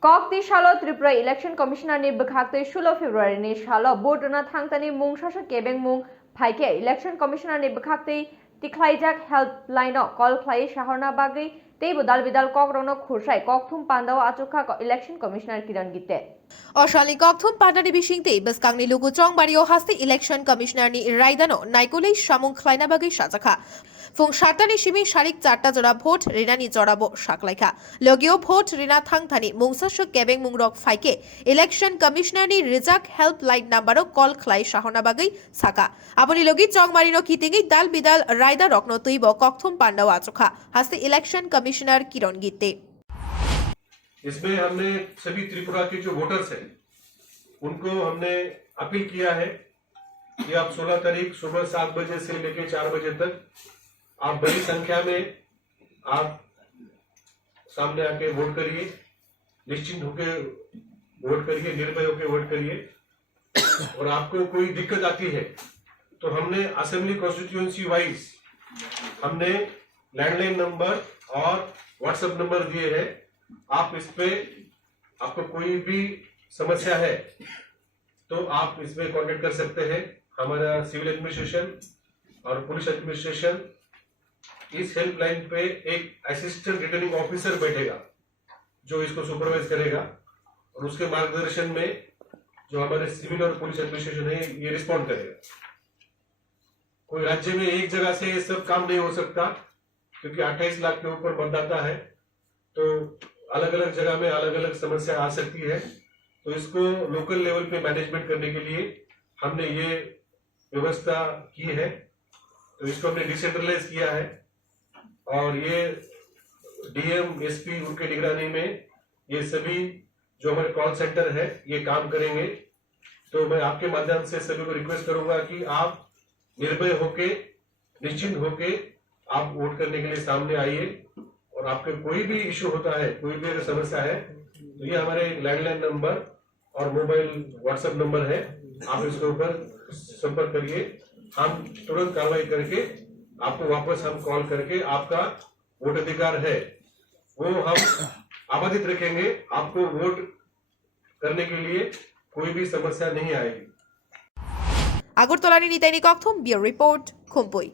Kokti Shalo Tripura Election Commissioner ni Bakakte Shulo February ni Shalo Bodona Thangtani Mung Shasha Kebeng Mung Paike Election Commissioner ni Bakakte Tiklaijak Helpline Call Klai Shahorna Bagi Te Budal Vidal Kokrono Khushai Kokthum Pandao Achuka Election Commissioner Kiran Gite Oshali Kokthum Pandani Bishingte Baskangni Luguchong Bario Hasti Election Commissioner ni Raidano Naikuli Shamung Klaina Bagi Shazaka Fung Shartani Shimi Sharik Charta Jora Vote Rinani Jorabo Shaklaika Logio Vote Rina Thangthani Mungsashu Kebeng Mungrok Faike Election Commissioner ni Rizak Helpline Number Call Klai Shahona Bagi Saka Aponi Logi Chong Marino Kitingi Dal Bidal Raida Rokno Tuibo Kokthum Pandao Achuka Hasti Election Commissioner Kiron Gite इसमें हमने सभी त्रिपुरा के जो voters हैं उनको हमने appeal किया है कि आप 16 तारीख सुबह 7 बजे से लेकर 4 बजे तक आप बड़ी संख्या में आप सामने आके वोट करिए, निश्चिंत होकर वोट करिए, निर्भय होकर वोट करिए। और आपको कोई दिक्कत आती है तो हमने असेंबली कॉन्स्टिट्यूएंसी वाइज हमने लैंडलाइन नंबर और व्हाट्सएप नंबर दिए हैं। आप इस पे आपको कोई भी समस्या है तो आप इसमें कांटेक्ट कर सकते हैं। हमारा सिविल एडमिनिस्ट्रेशन और पुलिस एडमिनिस्ट्रेशन इस हेल्पलाइन पे एक असिस्टेंट रिटर्निंग ऑफिसर बैठेगा जो इसको सुपरवाइज करेगा और उसके मार्गदर्शन में जो हमारे सिविल और पुलिस एडमिनिस्ट्रेशन है ये रिस्पॉन्ड करेगा। कोई राज्य में एक जगह से ये सब काम नहीं हो सकता क्योंकि 28 लाख के ऊपर मतदाता है तो अलग अलग जगह में अलग अलग समस्या आ सकती है। तो इसको लोकल लेवल पे मैनेजमेंट करने के लिए हमने ये व्यवस्था की है। तो इसको हमने डिसेंट्रलाइज किया है और ये डीएम एसपी उनके निगरानी में ये सभी जो हमारे कॉल सेंटर है ये काम करेंगे। तो मैं आपके माध्यम से सभी को रिक्वेस्ट करूंगा कि आप निर्भय होके निश्चिंत होके आप वोट करने के लिए सामने आइए और आपके कोई भी इश्यू होता है, कोई भी अगर समस्या है तो ये हमारे लैंडलाइन नंबर और मोबाइल व्हाट्सएप नंबर है, आप इसके ऊपर संपर्क करिए। हम तुरंत कार्रवाई करके आपको वापस हम कॉल करके आपका वोट अधिकार है वो हम आबादित रखेंगे। आपको वोट करने के लिए कोई भी समस्या नहीं आएगी। Agurtolani Nitaini Kokthum Bureau Report Khumpuy